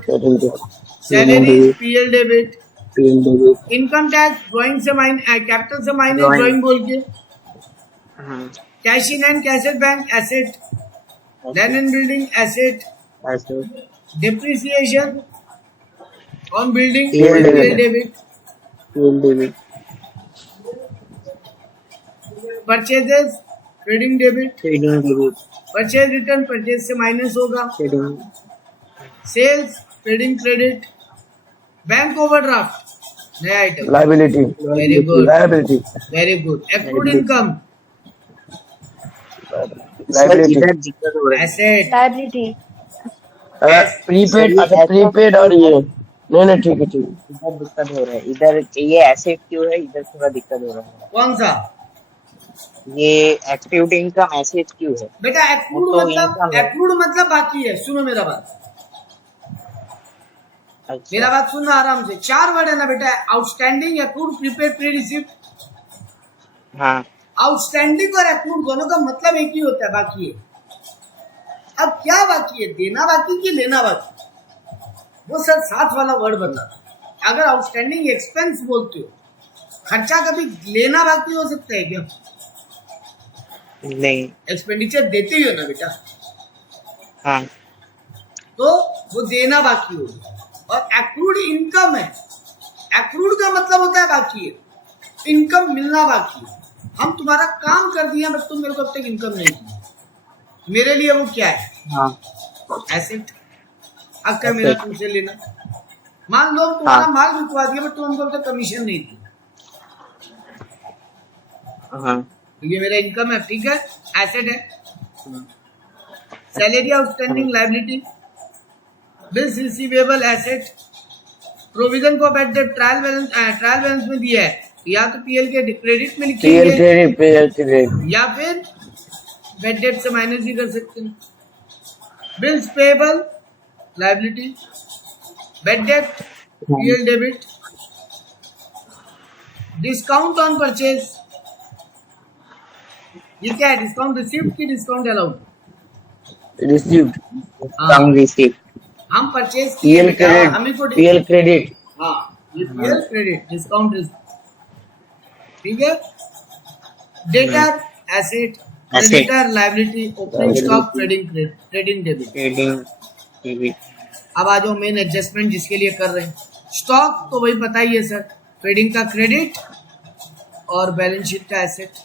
Salary PL debit. Income tax drawing से माइनस, कैपिटल से माइनस ड्राइंग बोल के। Cash in and cash at bank asset, land and building asset, depreciation on building PL debit. Purchases trading debit. Purchase return purchase से minus होगा। Sales trading credit. Bank overdraft नया item liability. Very good, very good. Accrued income asset liability. Prepaid. अच्छा prepaid और ये नहीं ठीक है ठीक है। इधर दिक्कत हो रहा है, इधर ये एसेट क्यों है, इधर थोड़ा दिक्कत हो रहा है। कौन सा? ये एक्टिव इनकम एसेट क्यों है बेटा? एक्रूड मतलब बाकी है। सुनो मेरा बात, अच्छा। मेरा बात सुनना आराम से। 4 वर्ड है ना बेटा, outstanding, accrued, prepaid, pre received. हाँ। आउटस्टैंडिंग और एक्रूड दोनों का मतलब एक ही होता है, बाकी है। अब क्या बाकी है, देना बाकी कि लेना बाकी? वो सर साथ वाला वर्ड बता। अगर आउटस्टैंडिंग एक्सपेंस बोलते हो, खर्चा कभी लेना बाकी हो सकता है क्या? नहीं। एक्सपेंडिचर देते ही हो ना बेटा, हाँ तो वो देना बाकी हो। और एक्रूड इनकम है, एक्रूड का मतलब होता है बाकी है, इनकम मिलना बाकी है। हम तुम्हारा काम कर दिया बट तुम मेरे को अब तक इनकम नहीं दी, मेरे लिए वो क्या है? हाँ एसेट। अब क्या मेरा तुमसे लेना? मान लो तुम्हारा माल बिकवा दिया बट तुम हमको अब तक कमीशन नहीं दी, हाँ तो ये मेरा इनकम है, ठीक है, एसेट है। Salary outstanding liability, bills receivable asset, provision for bad date trial balance में दिया है, या तो पीएल के क्रेडिट में लिखेंगे पीएल क्रेडिट या फिर बैड डेट से माइनस भी कर सकते हैं। Bills payable liability, bad debt PL debit, discount on purchase, ये क्या है? डिस्काउंट रिसीव्ड की डिस्काउंट अलाउड? रिसीव्ड कम रिसीव। हम परचेज पीएल किए, हमें को क्रेडिट पीएल क्रेडिट हाँ, ये पीएल क्रेडिट, डिस्काउंट रिसीव, ठीक है। Debtor asset, creditor liability, opening stock, trading debit. Trading debit. अब आ जाओ मेन एडजस्टमेंट जिसके लिए कर रहे हैं। स्टॉक तो वही पता ही है सर, ट्रेडिंग का क्रेडिट और बैलेंस शीट का एसेट।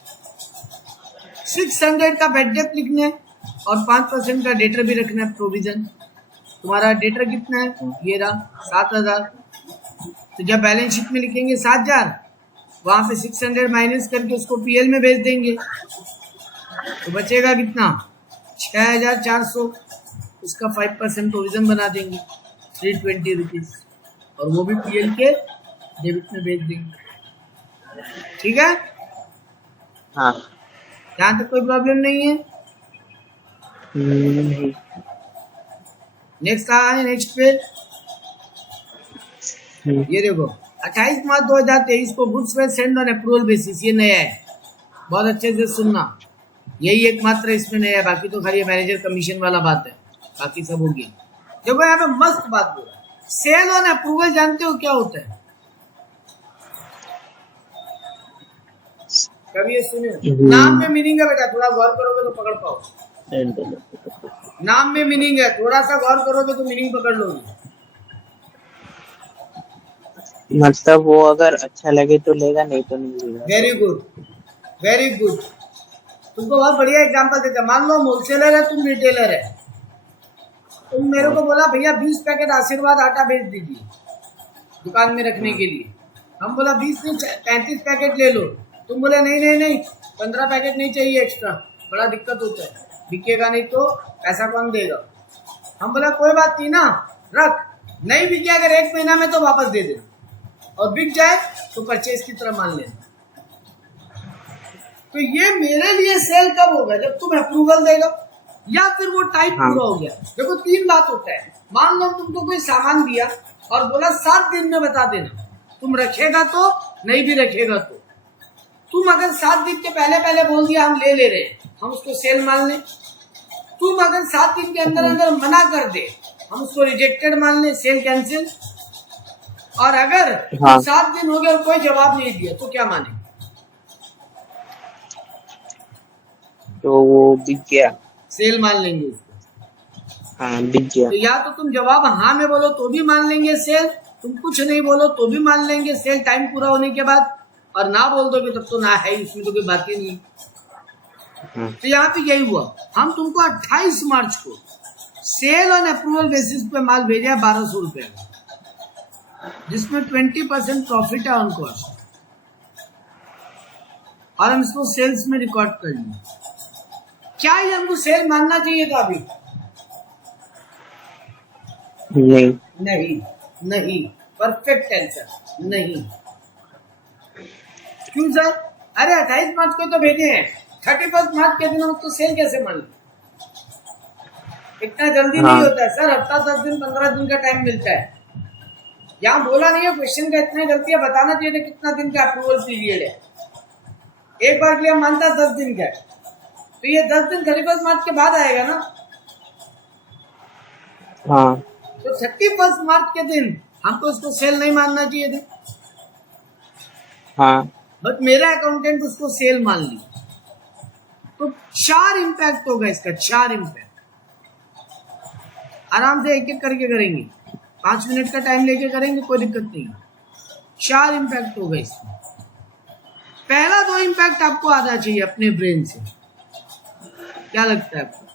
600 का बैड डेट लिखना है और 5% का डेटर भी रखना है प्रोविजन। तुम्हारा डेटर कितना है? ये रहा 7000। तो जब बैलेंस शीट में लिखेंगे 7000, वहां पे 600 माइनस करके उसको पीएल में भेज देंगे, तो बचेगा कितना? 6400। उसका 5% प्रोविजन बना देंगे, 320 रुपीज, और वो भी पीएल के डेबिट में भेज देंगे, ठीक है। हाँ यहाँ तक कोई प्रॉब्लम नहीं है। नहीं। नेक्स्ट आ है, नेक्स्ट पे ये देखो, 28 मार्च 2023 को goods way send on approval basis, ये नया है, बहुत अच्छे से सुनना, यही एकमात्र इसमें नया है, बाकी तो खाली मैनेजर कमीशन वाला बात है, बाकी सब हो गया। देखो यहाँ पे मस्त बात बोला, सेल ऑन अप्रूवल जानते हो क्या होता है? कभी ये सुने? नाम में मीनिंग है बेटा, थोड़ा गौर करोगे तो पकड़ पाओ। नाम में मीनिंग है, थोड़ा सा गौर करोगे तो मीनिंग पकड़ लोगे। मतलब वो अगर अच्छा लगे तो लेगा, नहीं तो नहीं लेगा। Very good, very good. तुमको बहुत बढ़िया एग्जांपल देता, मान लो होलसेलर है, तुम रिटेलर है, तुम मेरे को बोला भैया 20 पैकेट आशीर्वाद आटा बेच दीजिए दुकान में रखने के लिए। हम बोला 20 नहीं 35 पैकेट ले लो, तुम बोले नहीं नहीं नहीं 15 पैकेट नहीं चाहिए एक्स्ट्रा, बड़ा दिक्कत होता है, बिकेगा नहीं तो पैसा कौन देगा। हम बोला कोई बात नहीं ना, रख, नहीं बिके अगर 1 महीना में तो वापस दे देना, और बिक जाए तो परचेज की तरह मान लेना। तो ये मेरे लिए सेल कब होगा? जब तुम अप्रूवल देगा या फिर वो टाइप पूरा हो गया। देखो 3 बात होता है, मान लो तुमको कोई सामान दिया और बोला 7 दिन में बता देना, तुम रखेगा तो, नहीं भी रखेगा तो। तुम अगर 7 दिन के पहले पहले बोल दिया हम ले रहे हैं, हम उसको सेल मान लें। तुम अगर 7 दिन के अंदर अंदर मना कर दे, हम उसको रिजेक्टेड मान लें, सेल कैंसिल। और अगर 7 दिन हो गए और कोई जवाब नहीं दिया तो क्या माने? तो वो बिक गया, सेल मान लेंगे उसको। हाँ बिक गया। तो या तो तुम जवाब हाँ में बोलो तो भी मान लेंगे सेल, तुम कुछ नहीं बोलो तो भी मान लेंगे सेल टाइम पूरा होने के बाद, और ना बोल दोगे तब तो ना है, इसमें तो कोई बात ही नहीं। तो यहाँ पे यही हुआ, हम तुमको 28 मार्च को सेल ऑन अप्रूवल बेसिस पे माल भेजा है 1200 रुपए, जिसमें 20% प्रॉफिट है ऑन कॉस्ट, और हम इसको सेल्स में रिकॉर्ड कर लेंगे। क्या ये हमको सेल मानना चाहिए था अभी? नहीं नहीं, नहीं, परफेक्ट आंसर नहीं। क्यों सर? अरे 28 मार्च को तो भेजे हैं, 31 मार्च के दिन हम तो सेल कैसे मान लें? इतना जल्दी नहीं होता है सर, हफ्ता 10 दिन 15 दिन का टाइम मिलता है। यहाँ बोला नहीं है क्वेश्चन का, इतना जल्दी बताना चाहिए था कितना दिन का अप्रूवल पीरियड है। एक बार के लिए मानता 10 दिन का है, तो ये 10 दिन 31 मार्च के बाद आएगा ना, हाँ तो 31 मार्च के दिन हमको उसको सेल नहीं मानना चाहिए था, हाँ बट मेरा अकाउंटेंट उसको सेल मान ली। तो 4 इम्पैक्ट होगा इसका, 4 इम्पैक्ट। आराम से एक एक करके करेंगे, 5 मिनट का टाइम लेके करेंगे, कोई दिक्कत नहीं। 4 इम्पैक्ट होगा इसमें। पहला 2 इम्पैक्ट आपको आना चाहिए अपने ब्रेन से। क्या लगता है आपको?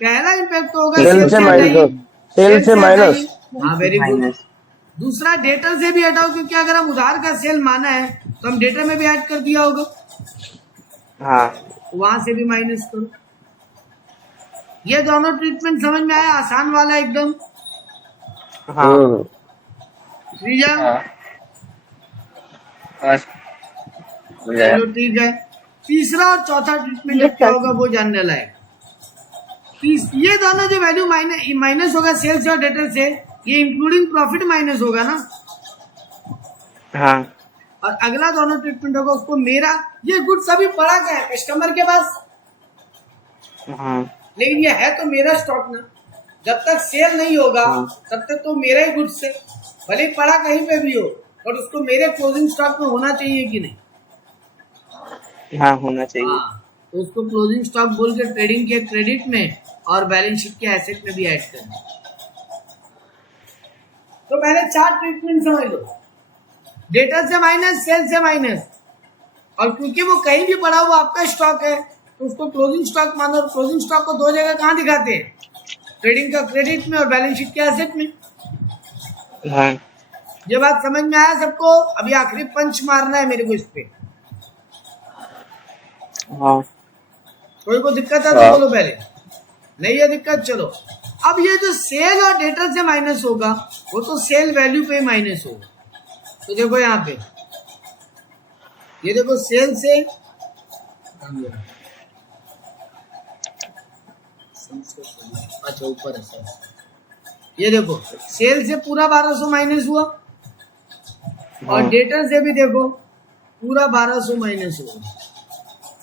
पहला इम्पैक्ट होगा सेल से माइनस, सेल से माइनस। हाँ, वेरी गुड। माइनस। दूसरा डेटर से भी हटाओ, क्योंकि अगर हम उधार का सेल माना है तो हम डेटर में भी ऐड कर दिया होगा, हाँ वहां से भी माइनस करो। ये दोनों ट्रीटमेंट समझ में आया? आसान वाला एकदम। हाँ श्रीजा, बस हो जाएगा। चलो ठीक है। तीसरा और चौथा ट्रीटमेंट Yes, क्या sir. होगा वो जानने लायक। ये दोनों जो वैल्यू माइनस होगा सेल्स और डेटर से, ये इंक्लूडिंग प्रॉफिट माइनस होगा ना। हाँ और अगला दोनों ट्रीटमेंट होगा उसको मेरा, ये गुड्स अभी पड़ा क्या है कस्टमर के पास, हाँ लेकिन ये है तो मेरा स्टॉक ना। जब तक सेल नहीं होगा हाँ। तब तक तो मेरा ही गुड्स है, भले ही पड़ा कहीं पे भी हो, और उसको मेरे क्लोजिंग स्टॉक में होना चाहिए कि नहीं? हाँ होना चाहिए। हाँ, तो उसको क्लोजिंग स्टॉक बोल के ट्रेडिंग के क्रेडिट में और बैलेंस शीट के एसेट में भी ऐड करना। तो पहले 4 ट्रीटमेंट समझ लो, डेटा से माइनस, सेल से माइनस, और क्योंकि वो कहीं भी पड़ा हुआ आपका स्टॉक है तो उसको क्लोजिंग स्टॉक मानो। और क्लोजिंग स्टॉक को 2 जगह कहाँ दिखाते हैं? ट्रेडिंग का क्रेडिट में और बैलेंस शीट के एसेट में। हाँ ये बात समझ में आया सबको? अभी आखिरी पंच मारना है मेरे को इस पे। हाँ कोई को दिक्कत है तो हाँ। बोलो पहले, नहीं है दिक्कत चलो। अब ये जो सेल और डेटर से माइनस होगा वो तो सेल वैल्यू पे माइनस होगा। तो देखो यहाँ पे, ये देखो सेल से, अच्छा ऊपर है सर, ये देखो सेल से पूरा 1200 माइनस हुआ, और डेटर से भी देखो पूरा 1200 माइनस हुआ।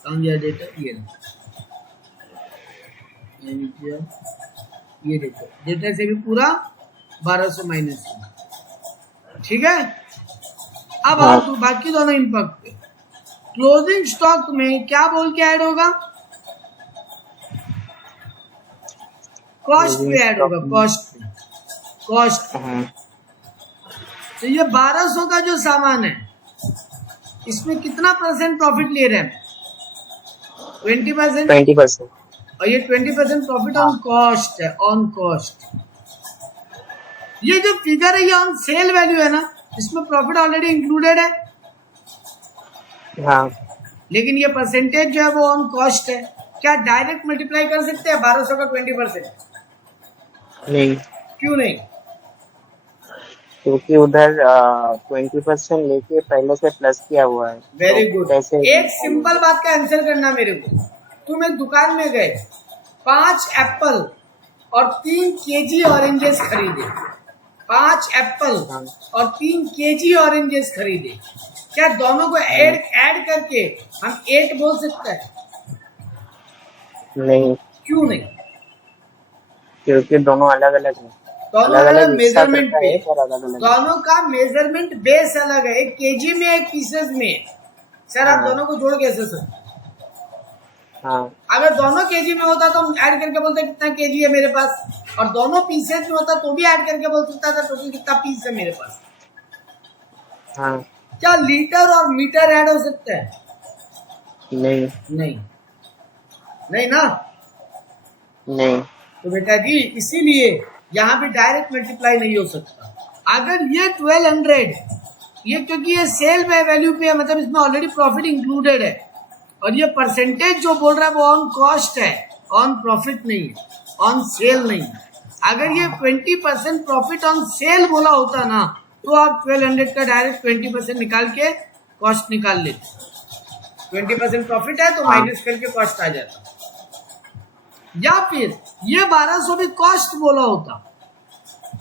कहाँ गया डेटर? ये देखो डेटा से भी पूरा 1200 माइनस हुआ। ठीक है, अब आओ तो बाकी दोनों इम्पैक्ट पे। क्लोजिंग स्टॉक में क्या बोल के ऐड होगा? कॉस्ट पे ऐड होगा, कॉस्ट पे, कॉस्ट। हाँ तो ये 1200 का जो सामान है इसमें कितना % प्रॉफिट ले रहे हैं? 20%। 20%। और ये 20% प्रॉफिट ऑन कॉस्ट है, ऑन कॉस्ट। ये जो फिगर है ये ऑन सेल वैल्यू है ना, इसमें प्रॉफिट ऑलरेडी इंक्लूडेड है, हाँ लेकिन ये परसेंटेज जो है वो ऑन कॉस्ट है। क्या डायरेक्ट मल्टीप्लाई कर सकते हैं 1200 का 20%? नहीं, क्यों नहीं? क्योंकि उधर 20% लेके पहले से प्लस किया हुआ है। वेरी तो गुड। कैसे एक सिंपल बात का आंसर करना मेरे को। तुम एक दुकान में गए, 5 एप्पल और 3 केजी ऑरेंजेस खरीदे, 5 एप्पल और 3 केजी ऑरेंजेस खरीदे, क्या दोनों को ऐड करके हम 8 बोल सकते हैं? नहीं, क्यों नहीं? क्योंकि दोनों अलग अलग है। दोनों अलग मेजरमेंट पे, अलग अलग। दोनों का मेजरमेंट बेस अलग है, एक केजी में एक पीसेस में। सर आप दोनों को जोड़ कैसे सकते? हाँ अगर दोनों केजी में होता तो हम ऐड करके बोलते कितना केजी है मेरे पास, और दोनों पीसेस में होता तो भी ऐड करके बोल सकता था टोटल कितना पीस है मेरे पास। हाँ। क्या लीटर और मीटर ऐड हो सकता है? नहीं नहीं, नहीं ना। नहीं। तो बेटा जी इसीलिए यहाँ पे डायरेक्ट मल्टीप्लाई नहीं हो सकता। अगर ये 1200, ये क्योंकि ये सेल वैल्यू पे है, मतलब इसमें ऑलरेडी प्रॉफिट इंक्लूडेड है, और ये परसेंटेज जो बोल रहा है वो ऑन कॉस्ट है, ऑन प्रॉफिट नहीं है, ऑन सेल नहीं है। अगर ये 20% प्रॉफिट ऑन सेल बोला होता ना तो आप 1200 का डायरेक्ट 20% निकाल के कॉस्ट निकाल लेते। 20% प्रॉफिट है तो माइनस करके कॉस्ट आ जाता, या फिर ये 1200 भी कॉस्ट बोला होता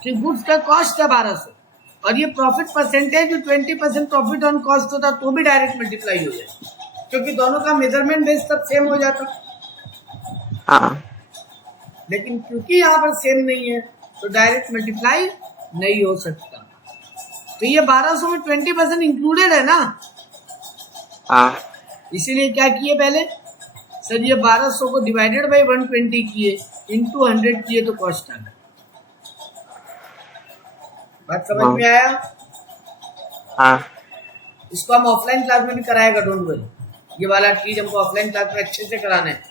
कि गुड्स का कॉस्ट है 1200, और ये profit percentage 20% profit on cost होता तो भी डायरेक्ट मल्टीप्लाई हो जाए, क्योंकि दोनों का मेजरमेंट बेस तब सेम हो जाता। हाँ लेकिन क्योंकि यहाँ पर सेम नहीं है तो डायरेक्ट मल्टीप्लाई नहीं हो सकता। तो ये 1200 में 20% इंक्लूडेड है ना, हाँ इसीलिए क्या किए पहले सर, ये 1200 को डिवाइडेड बाई 120 किए, इंटू 100 किए तो कॉस्ट आ गया। बात समझ में आया? हाँ इसको हम ऑफलाइन क्लास में भी कराएगा, डोंट वरी। ये वाला चीज हमको ऑफलाइन क्लास में अच्छे से कराना है।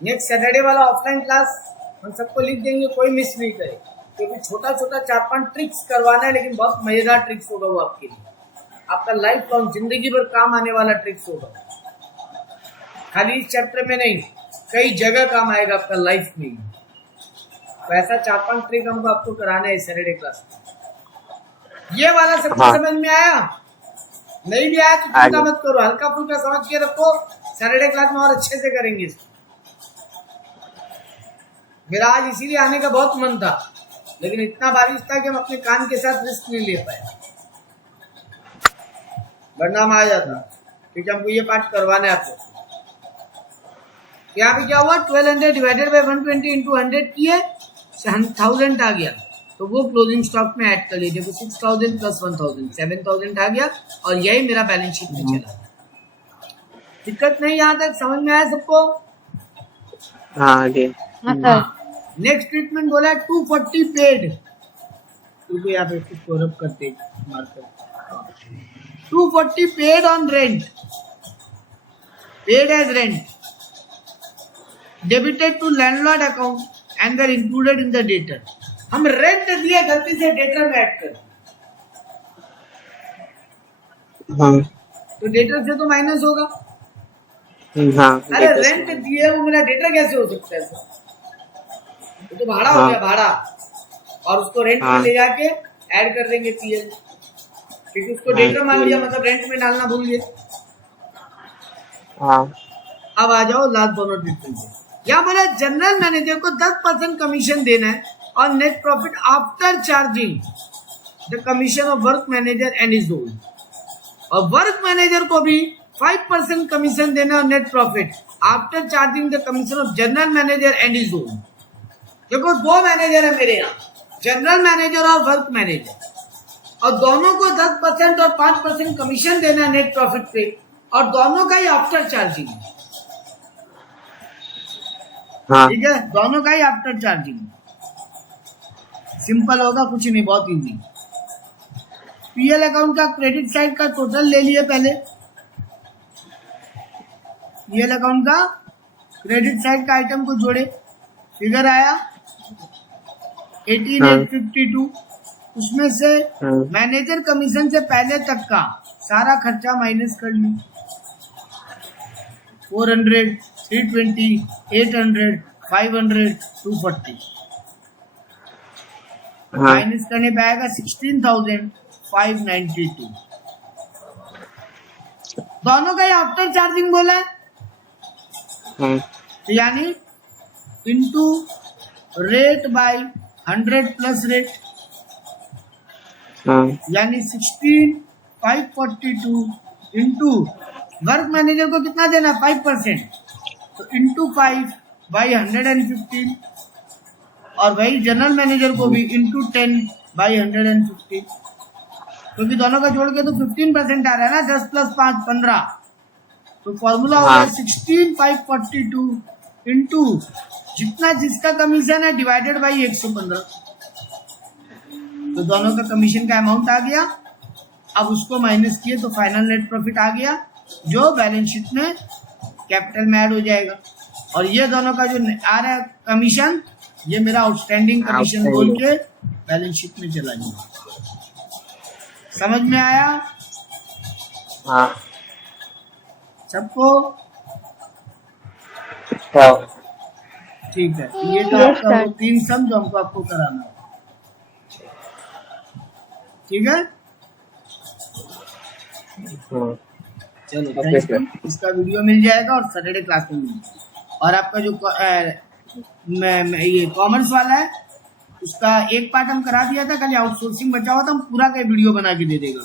नेक्स्ट सैटरडे वाला ऑफलाइन क्लास हम सबको लिख देंगे, कोई मिस नहीं करे, क्योंकि छोटा छोटा 4-5 ट्रिक्स करवाना है, लेकिन बहुत मजेदार ट्रिक्स होगा वो आपके लिए, आपका लाइफ लॉन्ग जिंदगी भर काम आने वाला ट्रिक्स होगा। खाली इस चैप्टर में नहीं, कई जगह काम आएगा आपका लाइफ में। तो ऐसा 4-5 ट्रिक हमको आपको कराना है सैटरडे क्लास में। ये वाला सबको हाँ। समझ में आया? नहीं भी आया तो चिंता मत करो, हल्का फुल्का समझ के रखो, सैटरडे क्लास में और अच्छे से करेंगे इसको। मेरा आज इसीलिए आने का बहुत मन था, लेकिन इतना बारिश था कि हम अपने कान के साथ रिस्क नहीं ले पाए, वरना हम आ जाता, क्योंकि हमको ये पार्ट करवाना है आपको। यहाँ पे क्या हुआ, 1200 डिवाइडेड बाई 120 इंटू 100 किए, 1000 आ गया, तो वो क्लोजिंग स्टॉक में ऐड कर लिए। देखो 6000 प्लस 1000 7000 आ गया, और यही मेरा बैलेंस शीट में चला। दिक्कत नहीं यहाँ तक समझ में आया सबको? हाँ जी हाँ सर। नेक्स्ट ट्रीटमेंट बोला 240 पेड, क्योंकि यहाँ पे इसको रब करते marker 240 paid on rent, paid as rent, debited to landlord account and are included in the debtor. हम रेंट दिए गलती से डेटर में ऐड कर, हाँ तो डेटर से तो माइनस होगा। हाँ अरे रेंट दिए वो मेरा डेटर कैसे हो सकता है? वो तो भाड़ा हो गया, भाड़ा, और उसको रेंट में ले जाके ऐड कर देंगे पीएल, क्योंकि उसको डेटर मान लिया, मतलब रेंट में डालना भूल गए। हाँ अब आ जाओ लास्ट दोनों ट्रीटमेंट पे। यहाँ बोला जनरल मैनेजर को 10% कमीशन देना है और net profit after charging the commission of work manager and his own, और वर्क मैनेजर को भी 5% कमीशन देना और net profit after charging the commission of general manager and his own. देखो 2 मैनेजर है मेरे यहाँ, जनरल मैनेजर और वर्क मैनेजर, और दोनों को 10% और 5% कमीशन देना है नेट प्रॉफिट पे, और दोनों का ही आफ्टर चार्जिंग है। हाँ ठीक है, दोनों का ही आफ्टर चार्जिंग। सिंपल होगा, कुछ नहीं, बहुत इजी। पीएल अकाउंट का क्रेडिट साइड का टोटल ले लिए पहले, पीएल अकाउंट का क्रेडिट साइड का आइटम को जोड़े, फिगर आया 18852, उसमें से मैनेजर कमीशन से पहले तक का सारा खर्चा माइनस कर ली, 400, 320, 800, 500, 240, माइनस करने पे आएगा 16,592। दोनों का ही आफ्टर चार्जिंग बोला है, तो यानी into rate by 100 plus rate, यानी 16,542 इंटू वर्क मैनेजर को कितना देना है 5%, तो इंटू 5/115, और वही जनरल मैनेजर को भी इंटू 10/115, क्योंकि दोनों का जोड़ के तो 15% आ रहा है ना, 10 प्लस 5 15, तो फॉर्मूला होगा 16,542 इंटू जितना जिसका कमीशन है डिवाइडेड बाई 115, तो दोनों का कमीशन का अमाउंट आ गया। अब उसको माइनस किए तो फाइनल नेट प्रॉफिट आ गया, जो बैलेंस शीट में कैपिटल में ऐड हो जाएगा। और ये दोनों का जो आ रहा है कमीशन, ये मेरा आउटस्टैंडिंग कमीशन बोल के बैलेंस शीट में चला जाएगा। समझ में आया हाँ सबको? ठीक है, ये तो आपका 3 सम जो हमको आपको कराना है, ठीक है। चलो थैंक यू। इसका वीडियो मिल जाएगा और सैटरडे क्लास में मिल जाएगा। और आपका जो ये कॉमर्स वाला है उसका एक पार्ट हम करा दिया था, खाली आउटसोर्सिंग बचा हुआ था, हम पूरा का वीडियो बना के दे देगा।